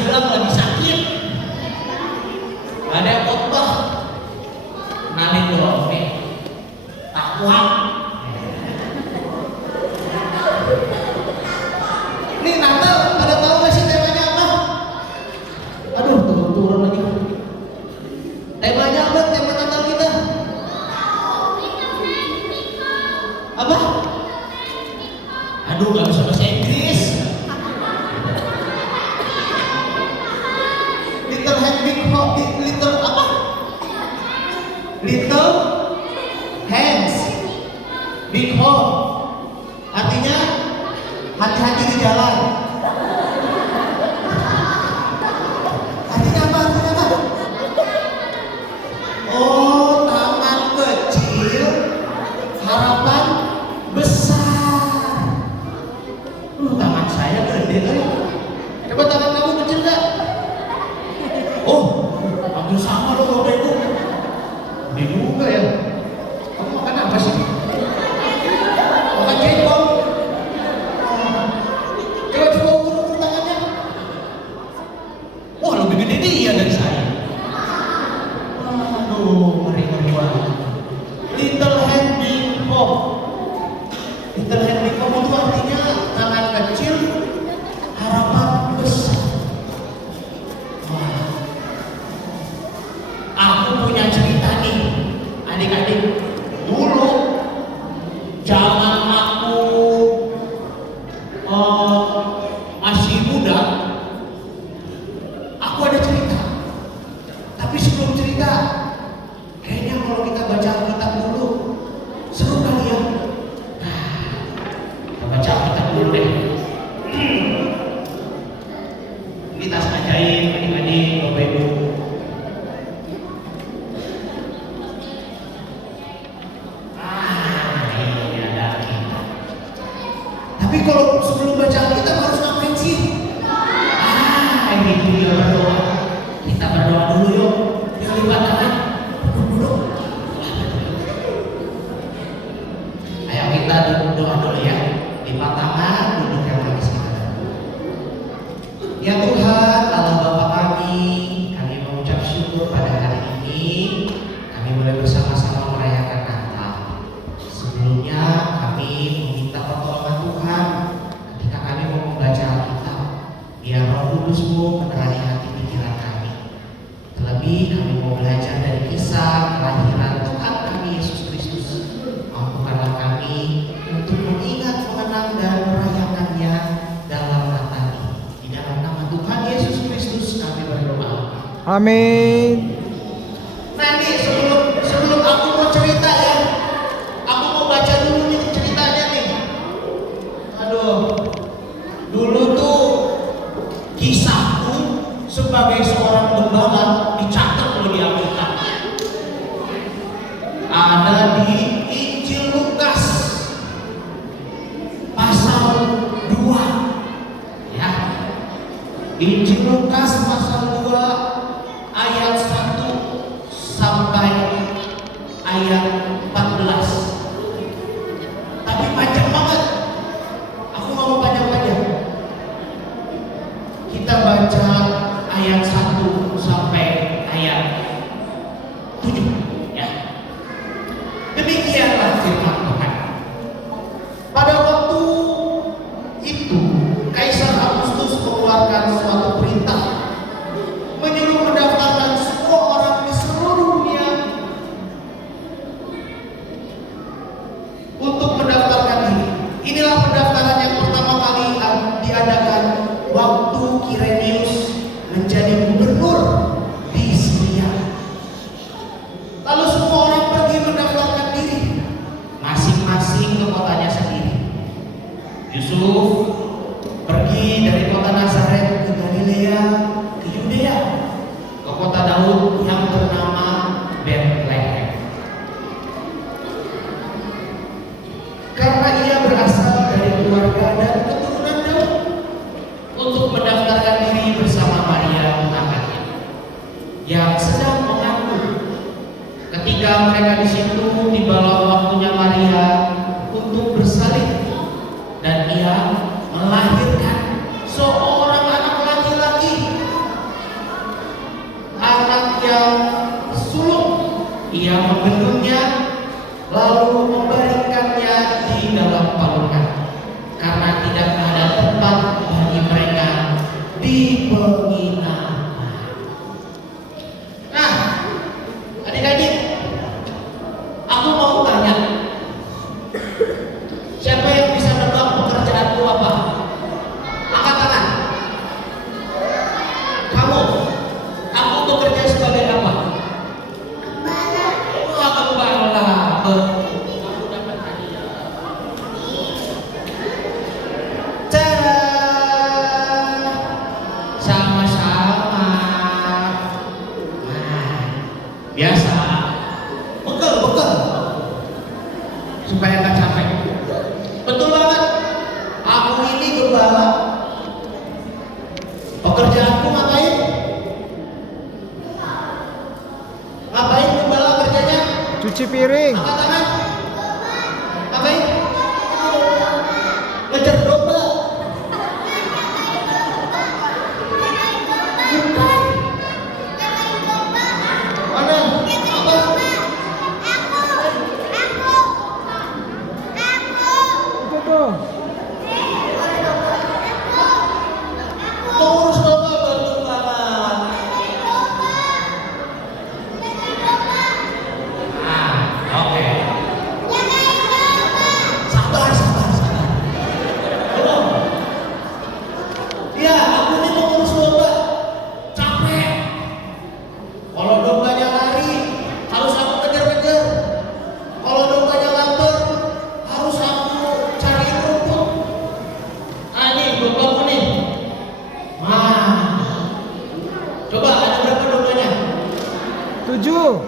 bilang lagi sakit. Ada khotbah, kenalin dong nih, tak kuat. Nih Natal, pada tahu nggak sih temanya apa? Aduh, turun lagi. Temanya apa? Tema Natal kita? Apa? Aduh, nggak bisa bahasa Inggris. Little hand, big hope, little apa? Little hands, big hope. Artinya hati-hati di jalan. Artinya apa? Artinya apa? Oh, tangan kecil, harapan besar. Tangan saya gede kali. Coba tangan kamu kecil nggak? Oh, hampir sama loh Bapak Ibu. Bingung nggak ya? Kamu makan apa sih? Makan jengkol. Coba ukur tangannya. Wah, lebih gede dia dari saya. Aduh, ngeri banget. Little hand big hope. Little hand big hope itu artinya tangan kecil, harapan besar. Wah, aku punya cerita nih, adik-adik. Dulu zaman aku masih muda, aku ada cerita. Tapi sebelum cerita, kayaknya kalau kita baca Alkitab dulu, seru kali ya. Nah, kita baca Alkitab dulu deh. Ini tas ajaib, adik-adik, Bapak Ibu. Ini ada Alkitab. Tapi kalau sebelum baca Alkitab harus ngapain sih? Ini dia berdoa. Kita berdoa dulu yuk. Yuk lipat tangan. Duduk. Ayo kita doa dulu ya. Lipat tangan, duduk yang lagi sebentar. Ya Tuhan, Allah Bapa kami mengucap syukur pada hari ini. Kami boleh bersama-sama merayakan Natal. Sebelumnya kami meminta pertolongan Tuhan ketika kami mau membaca Alkitab. Biar Roh Kudus-Mu menerangi hati pikiran kami. Terlebih kami mau belajar dari kisah kelahiran Tuhan kami Yesus Kristus. Mampukanlah kami untuk mengingat, mengenang dan merayakannya dalam Natal ini. Di dalam nama Tuhan Yesus Kristus kami berdoa. Amin. Nanti sebelum aku mau cerita ya, aku mau baca dulu nih ceritanya nih. Aduh, dulu tuh kisahku sebagai seorang gembala dicatat loh di Alkitab. Ada di Injil Lukas pasal 2 ya. Injil Lukas pasal 2 ayat 1 sampai ayat 14. Tapi panjang banget. Aku nggak mau panjang-panjang. Kita baca ayat 1 sampai ayat 7 ya. Demikianlah firman Tuhan. Pada waktu itu Kaisar Agustus mengeluarkan suatu perintah menyuruh mendaftarkan semua orang di seluruh dunia untuk mendaftarkan diri. Inilah pendaftaran yang pertama kali diadakan waktu Kirenius menjadi gubernur di Syria. Lalu semua orang pergi mendaftarkan diri, masing-masing ke kotanya sendiri. Yusuf pergi dari kota Nazaret ke Galilea, ke Yudea, ke kota Daud yang bernama Bethlehem. Karena ia berasal dari keluarga dan keturunan Daud, untuk mendaftarkan diri bersama Maria anaknya yang sedang mengandung. Ketika mereka di situ, tibalah waktunya Maria untuk bersalin, dan ia melahirkan seorang anak laki-laki yang sulung. Ia membendungnya lalu membaringkannya di dalam palungan karena tidak ada tempat bagi mereka di penginapan. Nah, adik-adik, aku mau tanya, siapa yang bisa nebak pekerjaanku apa? Angkat tangan. Kamu, aku bekerja sebagai apa? Gembala. Kamu dapat hadiah. Tada! Sama-sama. Nah, biasa. Bekel. Supaya nggak capek. Betul banget. Aku ini gembala. Pekerjaanku ngapain? Ngapain gembala kerjanya? Cuci piring. Angkat tangan. Ngapain? Ngejar domba. Bukan. Mana? Apa? Itu tuh. Ngurus domba betul banget. Ah, oke. Sabar. Belum. Ya, aku ini mau ngurus domba. Capek. Kalau dombanya lari, harus aku kejar-kejar. Kalau dombanya lambat, harus aku cari rumput. Ah, ini dombaku nih. Wah. Coba ada berapa dombanya? 7.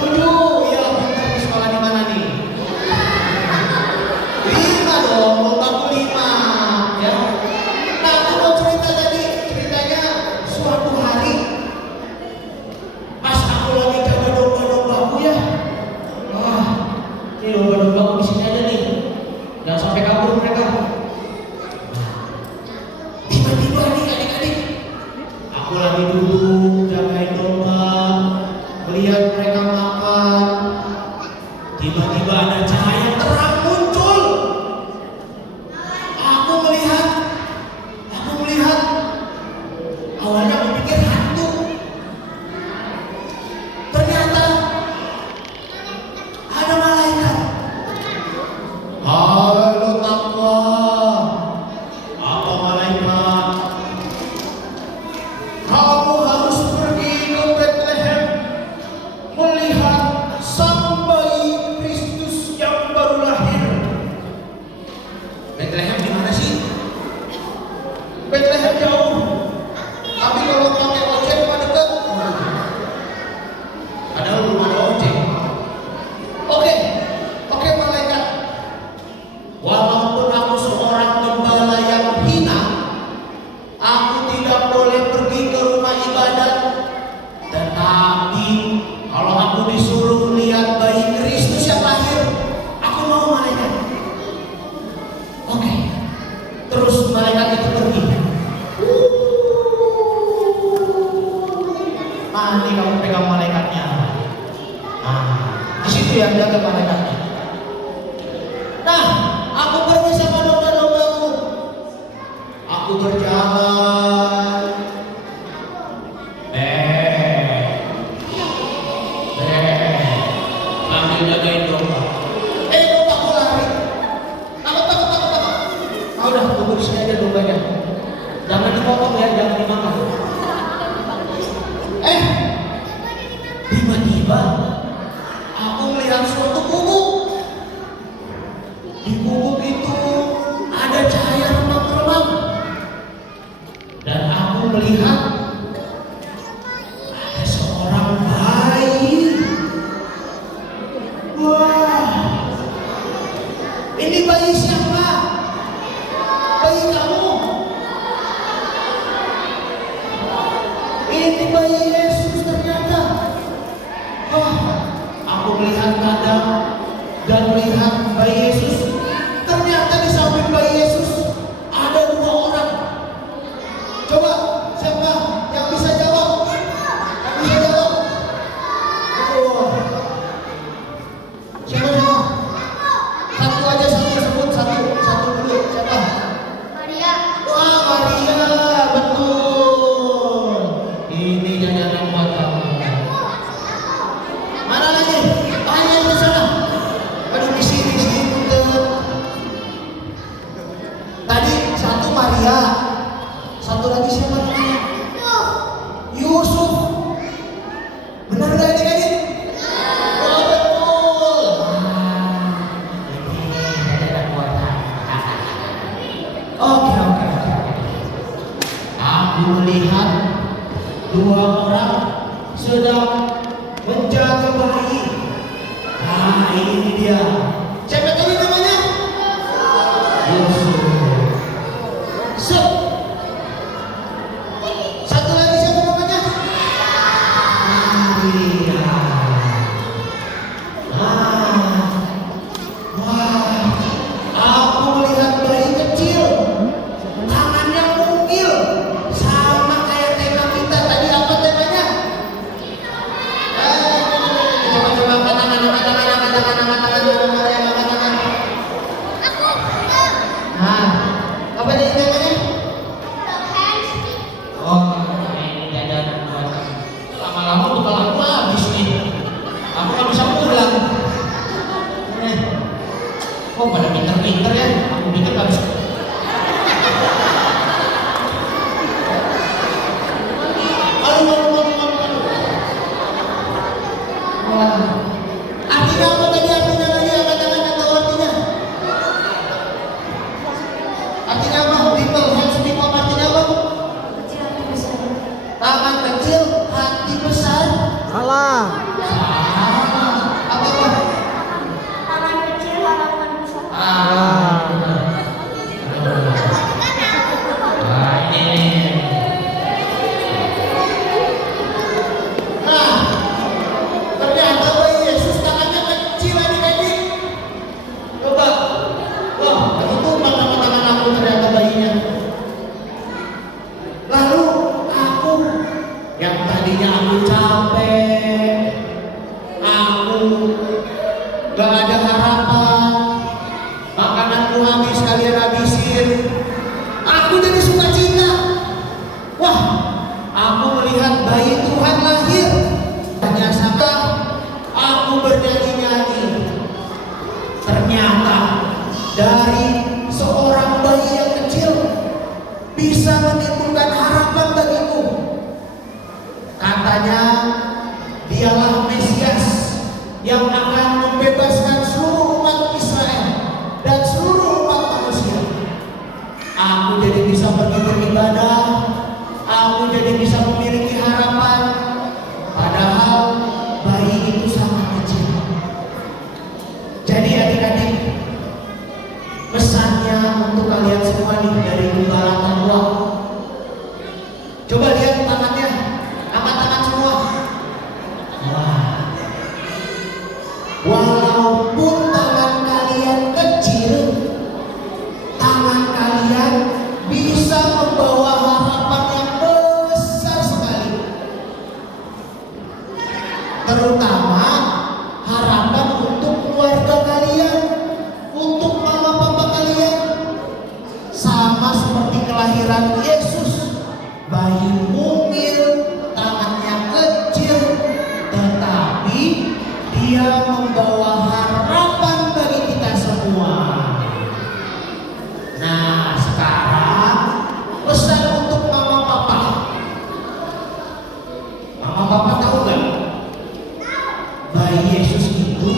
7. Ya, pintar di sekolah di mana nih? 5 dong, dombaku 5. Ya. Nah, aku mau cerita tadi. Ceritanya suatu hari pas aku lagi jaga domba-dombaku ya. Wah, ini domba-dombaku di sini aja nih. Jangan sampai kabur mereka. Tiba-tiba nih adik-adik, aku lagi duduk jagain domba, melihat mereka makan. Tiba-tiba ada cahaya terang muncul. Aku melihat. Awalnya aku pikir hantu. Ternyata ada malaikat. Halo takwa. Apa malaikat? Kamu harus pergi ke Bethlehem melihat sang bayi Kristus yang baru lahir. Bethlehem di mana sih? Bethlehem jauh. Tapi kalau pakai ojek mah dekat. Padahal belum ada ojek. Oke malaikat. Walaupun aku seorang gembala yang hina, aku tidak boleh pergi ke rumah ibadat. Tetapi kalau aku disuruh lihat bayi Kristus yang lahir, aku mau malaikat. Oke. Terus malaikat itu pergi. Ini kamu pegang malaikatnya. Di situ yang jaga malaikatnya. Nah, aku pergi sama domba-dombaku. Aku berjalan. Sambil jagain domba. Dombaku lari. Takut. Udah, tunggu di sini aja dombanya. Jangan dipotong ya, jangan dimakan. Tiba-tiba aku melihat suatu gubuk. Di gubuk itu ada cahaya remang-remang. Dan aku melihat ada seorang bayi. Wah, ini bayi siapa? Bayi kamu? Ini bayi Yesus ternyata. Aku melihat kadang dan melihat bayi Yesus. Ternyata di samping bayi Yesus ada 2 orang. Coba siapa yang bisa jawab? Yang bisa jawab? Aku melihat dua orang sedang menjaga bayi. Nah, ini dia. Siapa tadi namanya? Yusuf. Sep. Satu lagi siapa namanya? Maria. Wah, aku melihat bayi kecil, tangannya mungil, sama kayak tema kita tadi. Apa temanya? Coba angkat tangan. Nah, apa nih temanya? Oh, ini jajan buat lama-lama bekal aku habis nih. Aku nggak bisa pulang. Oh, pada pinter-pinter ya. Aku pikir nggak bisa. Malu. Wah. Artinya apa tadi? Artinya lagi apa? Jangan tahu artinya. Artinya apa? Little hands big mouth. Artinya apa? Tangan kecil, hati besar. Salah. Apa? Tangan kecil, harapan besar. Nah, ternyata bayi Yesus tangannya kecil adik-adik. Coba, wah, ketutupan sama tangan aku ternyata bayinya. Lalu aku yang tadinya aku capek, aku gak ada harapan, makananku habis kalian habisin, aku jadi sukacita. Wah, aku melihat bayi Tuhan lahir. Ternyata aku bernyanyi-nyanyi. Ternyata dari seorang bayi yang kecil bisa menimbulkan harapan bagiku. Katanya dialah Mesias yang akan membebaskan seluruh umat Israel dan seluruh umat manusia. Aku jadi bisa pergi beribadah, aku jadi bisa memiliki harapan. Padahal bayi itu sangat kecil. Jadi adik-adik, pesannya untuk kalian semua nih dari Gembala Tanwa. Coba lihat tangannya, angkat tangan semua. Wah. Walaupun tangan kalian kecil, tangan kalian bisa membawa harapan yang besar sekali. Terutama harapan untuk keluarga kalian, untuk mama papa kalian. Sama seperti kelahiran Yesus, bayi mungil, tangannya kecil, tetapi dia membawa harapan bagi kita semua. Nah, sekarang pesan untuk mama papa. Mama papa tahu nggak? Bayi Yesus itu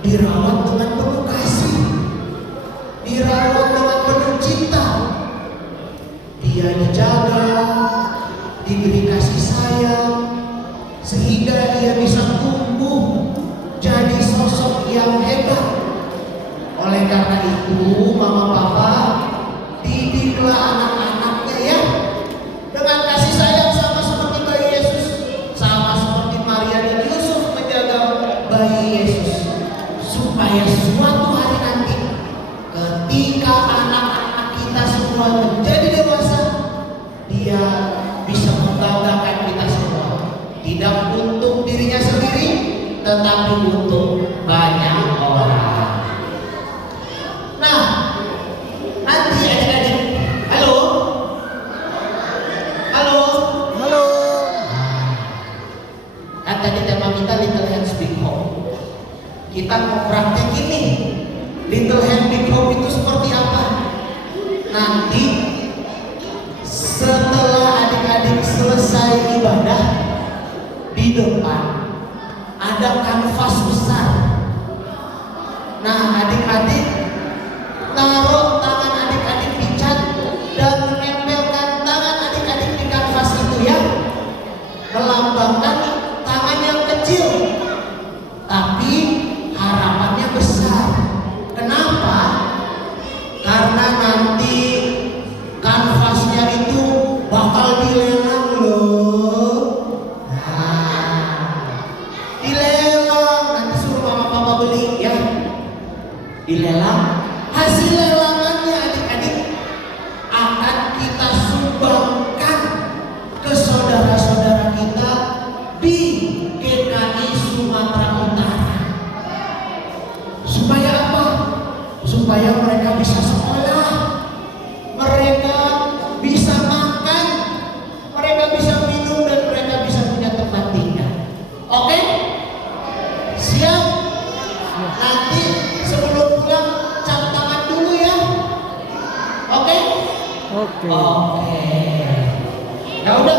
dirawat dengan penuh kasih, dirawat dengan penuh cinta. Dia dijaga, diberi kasih sayang, sehingga dia bisa tumbuh jadi sosok yang hebat. Oleh karena itu, mama papa, didiklah anak-anaknya ya dengan kasih sayang, sama seperti bayi Yesus, sama seperti Maria dan Yusuf menjaga bayi Yesus, supaya suatu hari nanti ketika anak-anak kita semua menjadi dewasa, dia bisa membanggakan kita semua, tidak untuk dirinya sendiri, tetapi untuk banyak orang. Nah, nanti adik-adik, halo, kan tadi tema kita Little Hands Big Hope. Kita mau praktek ini, Little Hand Big Hope itu seperti apa? Nanti setelah adik-adik selesai ibadah, di depan ada kanvas besar. Nah, adik-adik taruh tangan adik-adik di cat dan menempelkan tangan adik-adik dulu. Nah, dilelang, nanti suruh mama papa beli ya. Dilelang, hasil lelangannya adik-adik akan kita sumbangkan ke saudara-saudara kita di GKI Sumatera Utara. Supaya apa? Supaya mereka bisa sekolah, mereka bisa makan, mereka bisa minum, dan mereka bisa punya tempat tinggal. Oke? Siap? Nanti sebelum pulang cap tangan dulu ya. Oke? Oke. Oke. Ya udah